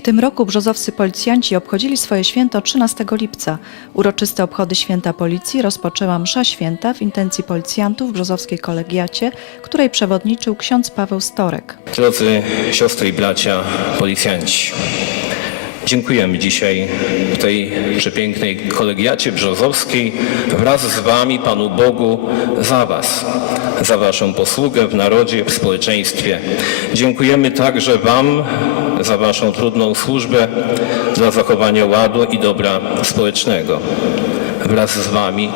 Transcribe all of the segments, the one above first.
W tym roku brzozowscy policjanci obchodzili swoje święto 13 lipca. Uroczyste obchody święta policji rozpoczęła msza święta w intencji policjantów w brzozowskiej kolegiacie, której przewodniczył ksiądz Paweł Storek. Drodzy siostry i bracia policjanci, dziękujemy dzisiaj w tej przepięknej kolegiacie brzozowskiej wraz z Wami, Panu Bogu, za Was, za Waszą posługę w narodzie, w społeczeństwie. Dziękujemy także Wam za Waszą trudną służbę dla zachowania ładu i dobra społecznego wraz z Wami.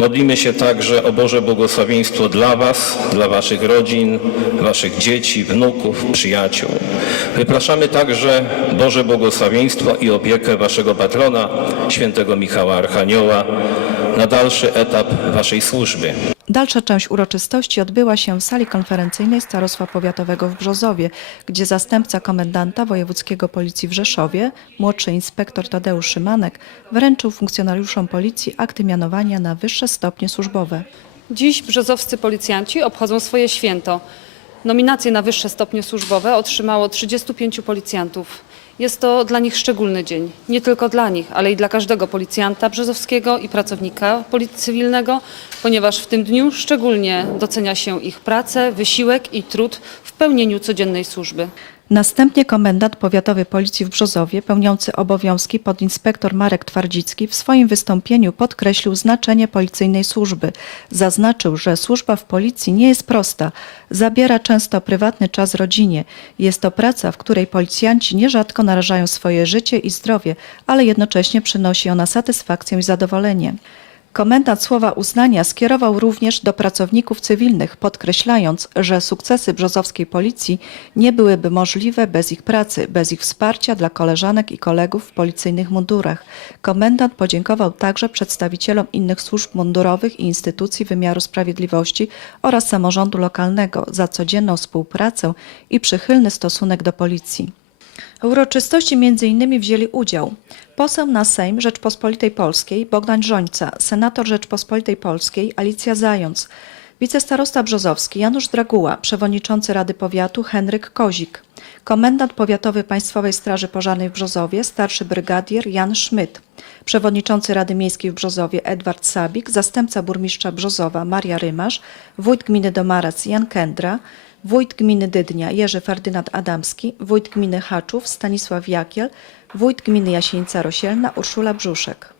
Modlimy się także o Boże błogosławieństwo dla Was, dla Waszych rodzin, Waszych dzieci, wnuków, przyjaciół. Wypraszamy także Boże błogosławieństwo i opiekę Waszego patrona, świętego Michała Archanioła, na dalszy etap Waszej służby. Dalsza część uroczystości odbyła się w sali konferencyjnej Starostwa Powiatowego w Brzozowie, gdzie zastępca komendanta wojewódzkiego policji w Rzeszowie, młodszy inspektor Tadeusz Szymanek, wręczył funkcjonariuszom policji akty mianowania na wyższe stopnie służbowe. Dziś brzozowscy policjanci obchodzą swoje święto. Nominacje na wyższe stopnie służbowe otrzymało 35 policjantów. Jest to dla nich szczególny dzień. Nie tylko dla nich, ale i dla każdego policjanta brzozowskiego i pracownika policji cywilnego, ponieważ w tym dniu szczególnie docenia się ich pracę, wysiłek i trud w pełnieniu codziennej służby. Następnie komendant powiatowy policji w Brzozowie, pełniący obowiązki podinspektor Marek Twardzicki w swoim wystąpieniu podkreślił znaczenie policyjnej służby. Zaznaczył, że służba w policji nie jest prosta, zabiera często prywatny czas rodzinie. Jest to praca, w której policjanci nierzadko narażają swoje życie i zdrowie, ale jednocześnie przynosi ona satysfakcję i zadowolenie. Komendant słowa uznania skierował również do pracowników cywilnych, podkreślając, że sukcesy brzozowskiej policji nie byłyby możliwe bez ich pracy, bez ich wsparcia dla koleżanek i kolegów w policyjnych mundurach. Komendant podziękował także przedstawicielom innych służb mundurowych i instytucji wymiaru sprawiedliwości oraz samorządu lokalnego za codzienną współpracę i przychylny stosunek do policji. W uroczystości m.in. wzięli udział poseł na Sejm Rzeczpospolitej Polskiej Bogdan Żońca, senator Rzeczpospolitej Polskiej Alicja Zając, wicestarosta brzozowski Janusz Draguła, przewodniczący Rady Powiatu Henryk Kozik, komendant powiatowy Państwowej Straży Pożarnej w Brzozowie starszy brygadier Jan Szmyt, przewodniczący Rady Miejskiej w Brzozowie Edward Sabik, zastępca burmistrza Brzozowa Maria Rymarz, wójt gminy Domarac Jan Kędra, wójt gminy Dydnia Jerzy Ferdynand Adamski, wójt gminy Haczów Stanisław Jakiel, wójt gminy Jasienica Rosielna Urszula Brzuszek.